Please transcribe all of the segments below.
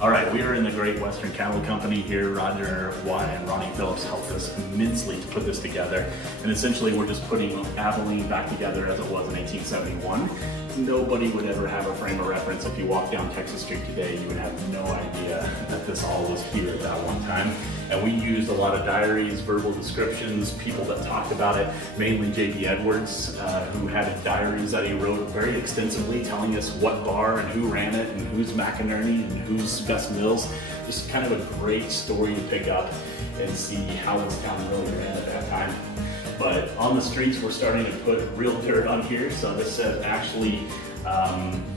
All right, we are in the Great Western Cattle Company here. Roger Watt and Ronnie Phillips helped us immensely to put this together. And essentially we're just putting Abilene back together as it was in 1871. Nobody would ever have a frame of reference. If you walk down Texas Street today, you would have no idea that this all was here at that one time. And we used a lot of diaries, verbal descriptions, people that talked about it, mainly J.B. Edwards, who had diaries that he wrote very extensively telling us what bar and who ran it and who's McInerney and who's best mills. Just kind of a great story to pick up and see how this town really ran at that time. But on the streets, we're starting to put real dirt on here. So this is actually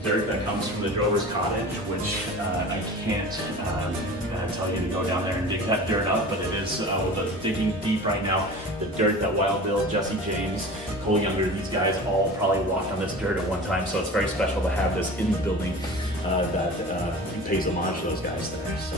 dirt that comes from the drover's cottage, which I can't tell you to go down there and dig that dirt up, but it is, with us digging deep right now, the dirt that Wild Bill, Jesse James, Cole Younger, these guys all probably walked on this dirt at one time. So it's very special to have this in the building that pays homage to those guys there. So.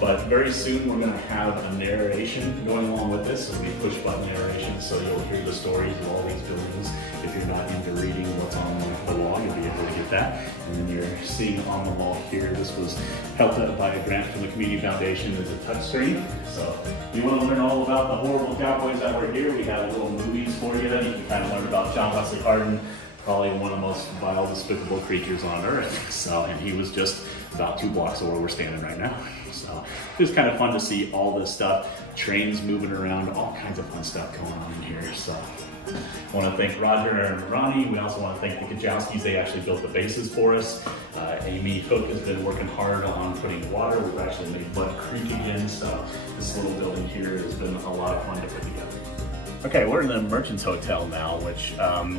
But very soon we're going to have a narration going along with this. It'll be push button narration, so you'll hear the stories of all these buildings. If you're not into reading what's on the wall, you'll be able to get that. And then you're seeing on the wall here, this was helped out by a grant from the Community Foundation. There's a touch screen. So if you want to learn all about the horrible cowboys that were here, we have little movies for you. You can kind of learn about John Wesley Hardin, probably one of the most vile, despicable creatures on earth. So, and he was just about 2 blocks of where we're standing right now. So it was kind of fun to see all this stuff, trains moving around, all kinds of fun stuff going on in here. So I want to thank Roger and Ronnie. We also want to thank the Kajowskis. They actually built the bases for us. Amy Hook has been working hard on putting water. We've actually made Mud Creek again. So this little building here has been a lot of fun to put together. Okay, we're in the Merchants Hotel now, which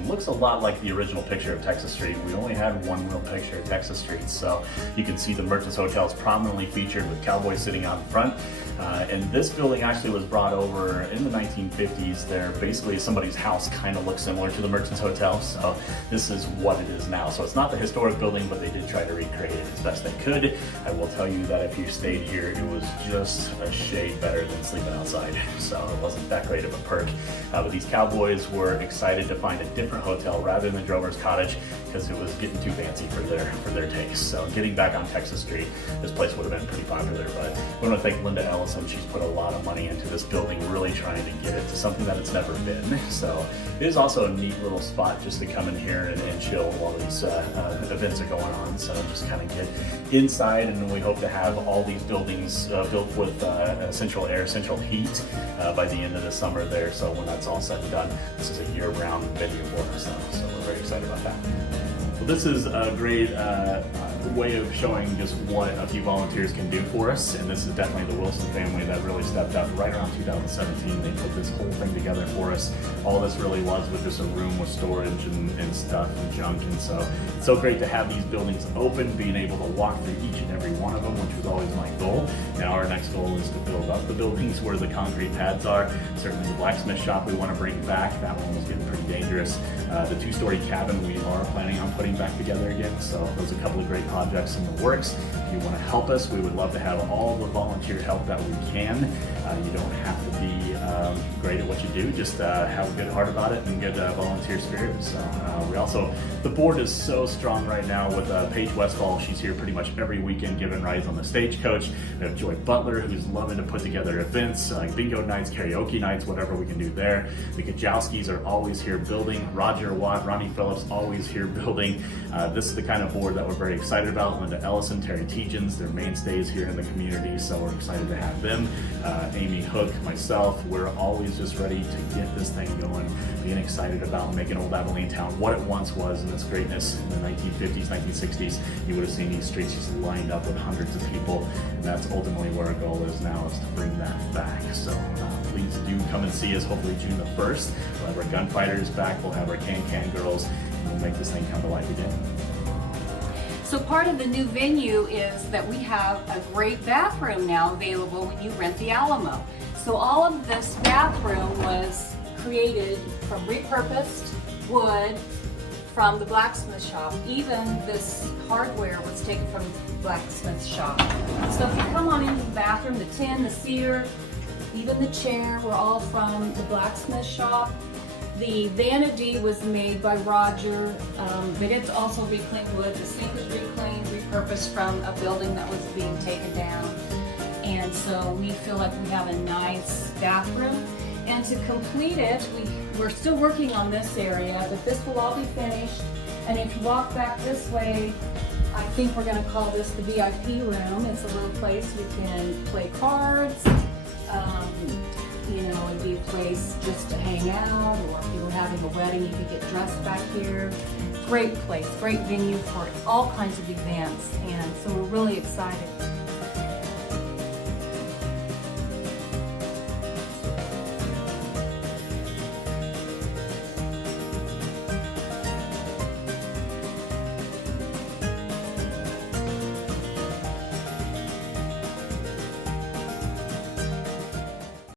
looks a lot like the original picture of Texas Street. We only had one real picture of Texas Street, so you can see the Merchants Hotel is prominently featured with cowboys sitting out in front. And this building actually was brought over in the 1950s. There basically somebody's house kind of looks similar to the Merchants Hotel, so this is what it is now. So it's not the historic building, but they did try to recreate it as best they could. I will tell you that if you stayed here, it was just a shade better than sleeping outside, so it wasn't that great of a perk. But these cowboys were excited to find a different hotel rather than the Drover's Cottage because it was getting too fancy for their taste. So getting back on Texas Street, this place would have been pretty popular. But we want to thank Linda Ellison. She's put a lot of money into this building, really trying to get it to something that it's never been. So it is also a neat little spot just to come in here and chill while these events are going on. So just kind of get inside, and we hope to have all these buildings built with central air, central heat by the end of the summer there. So when that's all said and done, this is a year-round venue for us now. So we're very excited about that. So this is a great way of showing just what a few volunteers can do for us, and this is definitely the Wilson family that really stepped up right around 2017. They put this whole thing together for us. All this really was just a room with storage and stuff and junk, and so it's so great to have these buildings open, being able to walk through each and every one of them, which was always my goal. Now our next goal is to build up the buildings where the concrete pads are. Certainly the blacksmith shop we want to bring back. That one was getting pretty dangerous. The 2-story cabin we are planning on putting back together again, so there's a couple of great projects in the works. If you want to help us, we would love to have all the volunteer help that we can. You don't have to be great at what you do, just have a good heart about it and good volunteer spirit. So we also, the board is so strong right now with Paige Westfall. She's here pretty much every weekend giving rides on the stagecoach. We have Joy Butler, who's loving to put together events like bingo nights, karaoke nights, whatever we can do there. The Kajowskis are always here building. Roger Watt, Ronnie Phillips, always here building. This is the kind of board that we're very excited about. Linda Ellison, Terry Tegens, they're mainstays here in the community, so we're excited to have them. Amy Hook, myself, we're always just ready to get this thing going, being excited about making Old Abilene Town what it once was in its greatness in the 1950s, 1960s. You would have seen these streets just lined up with hundreds of people, and that's ultimately where our goal is now, is to bring that back. So please do come and see us, hopefully June the 1st. We'll have our gunfighters back, we'll have our can girls, and we'll make this thing come to life again. So part of the new venue is that we have a great bathroom now available when you rent the Alamo. So all of this bathroom was created from repurposed wood from the blacksmith shop. Even this hardware was taken from the blacksmith shop. So if you come on into the bathroom, the tin, the sear, Even the chair were all from the blacksmith shop. The vanity was made by Roger, but it's also reclaimed wood. The sink was reclaimed, repurposed from a building that was being taken down. And so we feel like we have a nice bathroom. And to complete it, we're still working on this area, but this will all be finished. And if you walk back this way, I think we're going to call this the VIP room. It's a little place we can play cards. You know, it'd be a place just to hang out, or if you were having a wedding, you could get dressed back here. Great place, great venue for all kinds of events, and so we're really excited.